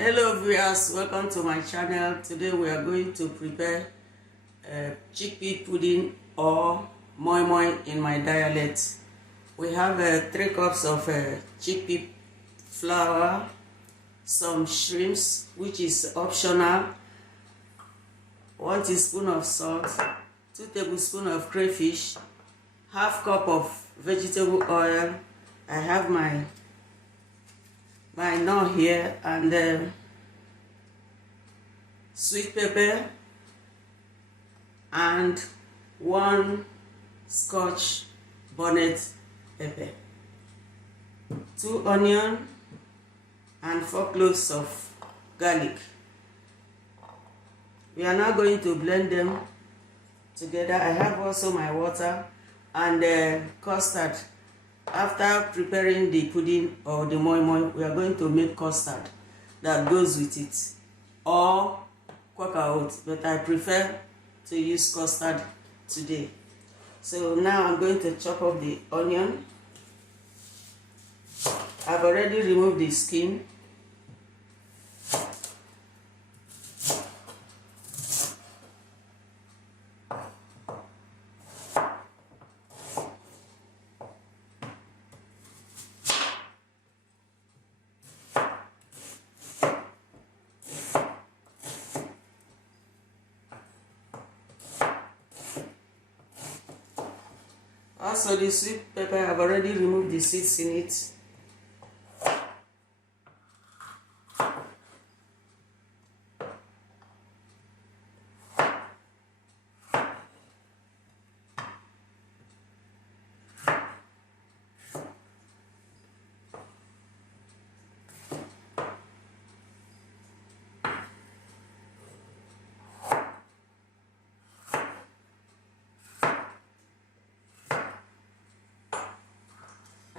Hello viewers, welcome to my channel. Today we are going to prepare chickpea pudding or moi moi in my dialect. We have 3 cups of chickpea flour, some shrimps which is optional, 1 teaspoon of salt, 2 tablespoons of crayfish, half cup of vegetable oil. I have my nut here, and sweet pepper and 1 scotch bonnet pepper, 2 onions and 4 cloves of garlic. We are now going to blend them together. I have also my water and custard. After preparing the pudding or the moi moi, we are going to make custard that goes with it, or quaker oats, but I prefer to use custard today. So now I'm going to chop up the onion. I've already removed the skin. Also, the sweet pepper, I've already removed the seeds in it.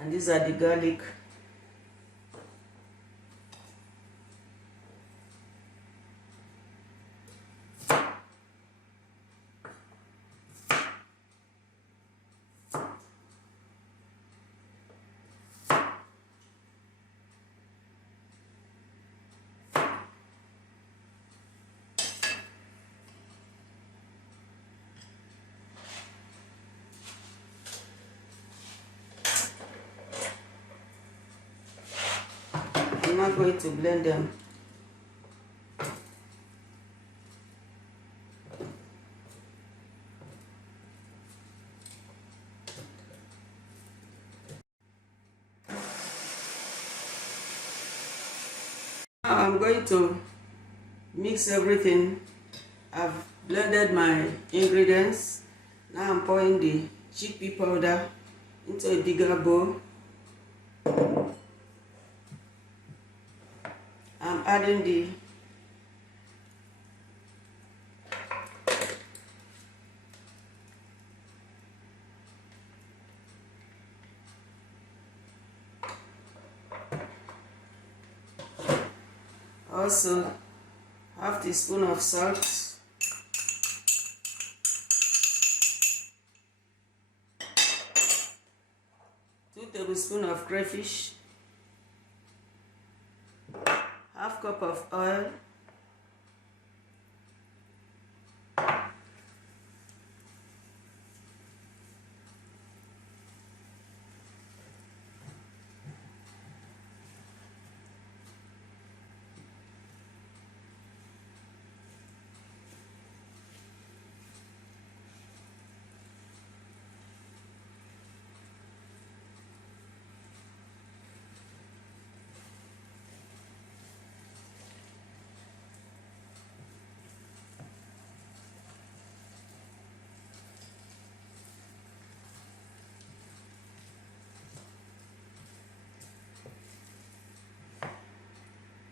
And these are the garlic. I'm not going to blend them. Now I'm going to mix everything. I've blended my ingredients. Now I'm pouring the chickpea powder into a bigger bowl. I'm adding the also half teaspoon of salt, 2 tablespoons of crayfish, half cup of oil,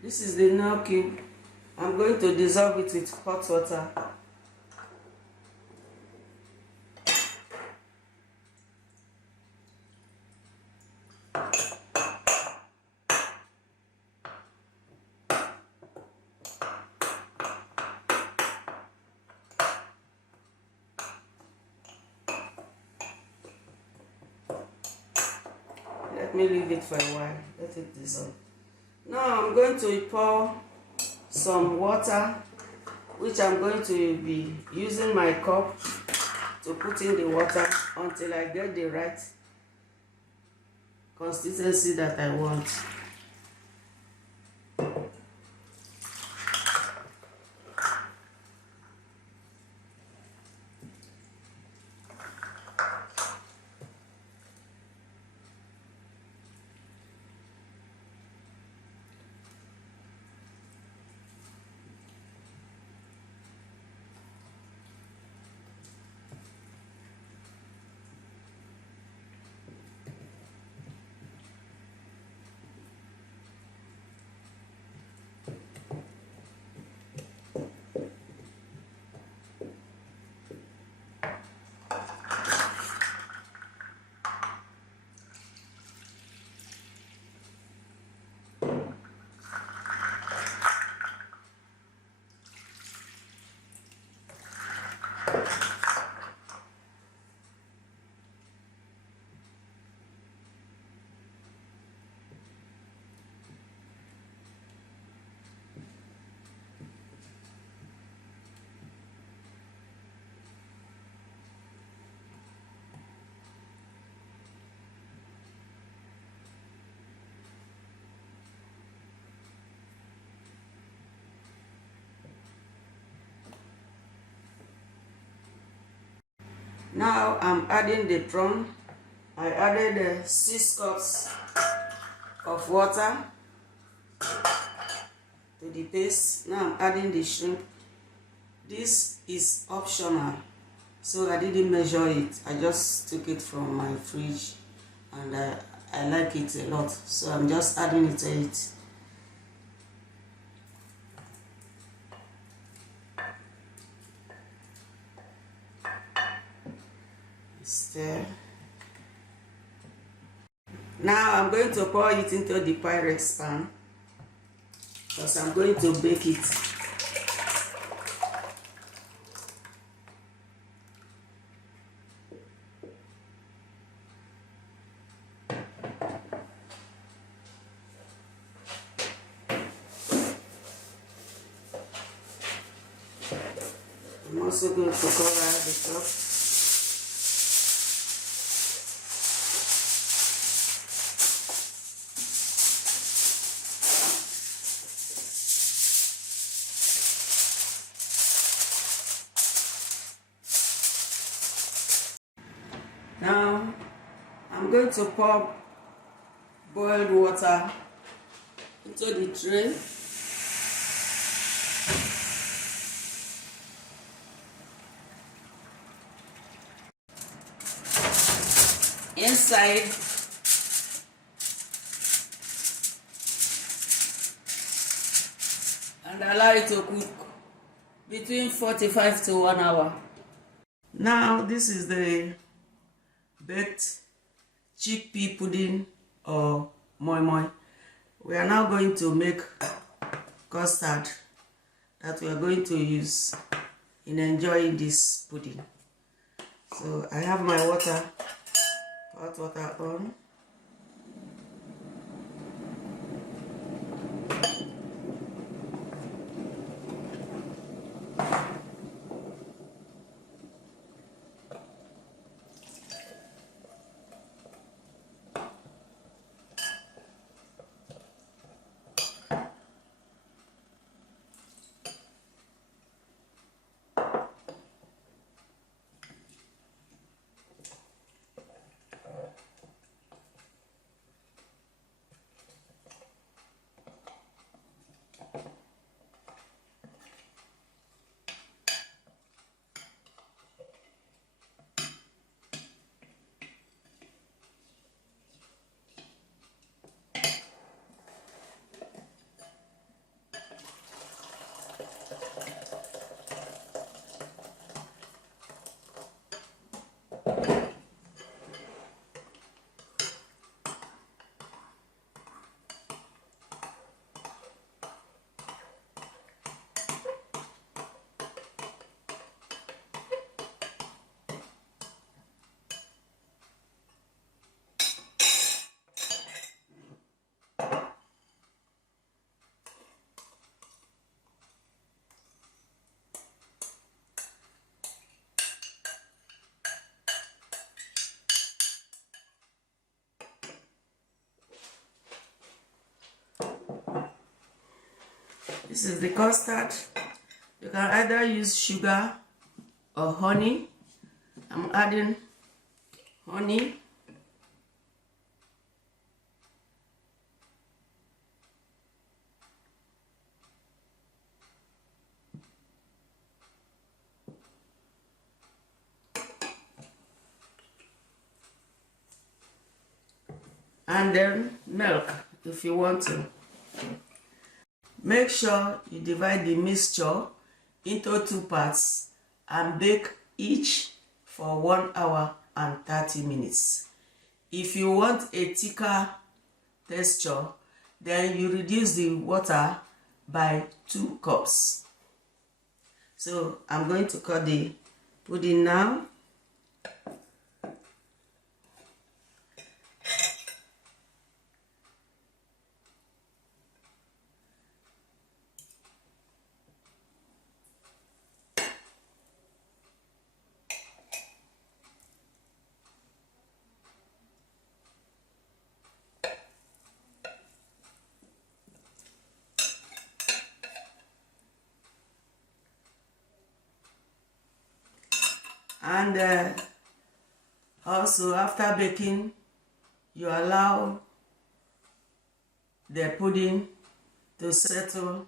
this is the now cube. I'm going to dissolve it with hot water. Let me leave it for a while. Let it dissolve. Now I'm going to pour some water, which I'm going to be using my cup to put in the water until I get the right consistency that I want. Now I'm adding the prawn. I added 6 cups of water to the paste. Now I'm adding the shrimp. This is optional, so I didn't measure it. I just took it from my fridge and I like it a lot, so I'm just adding it to it. Stir. Now I'm going to pour it into the Pyrex pan because I'm going to bake it. I'm also going to cover the top. Now I'm going to pour boiled water into the tray. Inside and allow it to cook between 45 to 1 hour. Now this is the baked chickpea pudding or moi moi. We are now going to make custard that we are going to use in enjoying this pudding. So I have my water, hot water on. This is the custard. You can either use sugar or honey. I'm adding honey. And then milk if you want to. Make sure you divide the mixture into 2 parts and bake each for 1 hour and 30 minutes. If you want a thicker texture, then you reduce the water by 2 cups. So I'm going to cut the pudding now. And also after baking, you allow the pudding to settle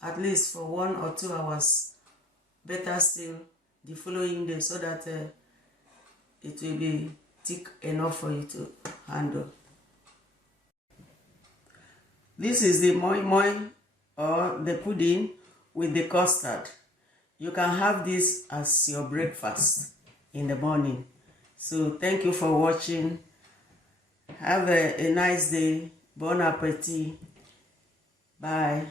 at least for 1 or 2 hours. Better still the following day, so that it will be thick enough for you to handle. This is the moi moi, or the pudding with the custard. You can have this as your breakfast in the morning. So thank you for watching. Have a nice day. Bon appetit. Bye.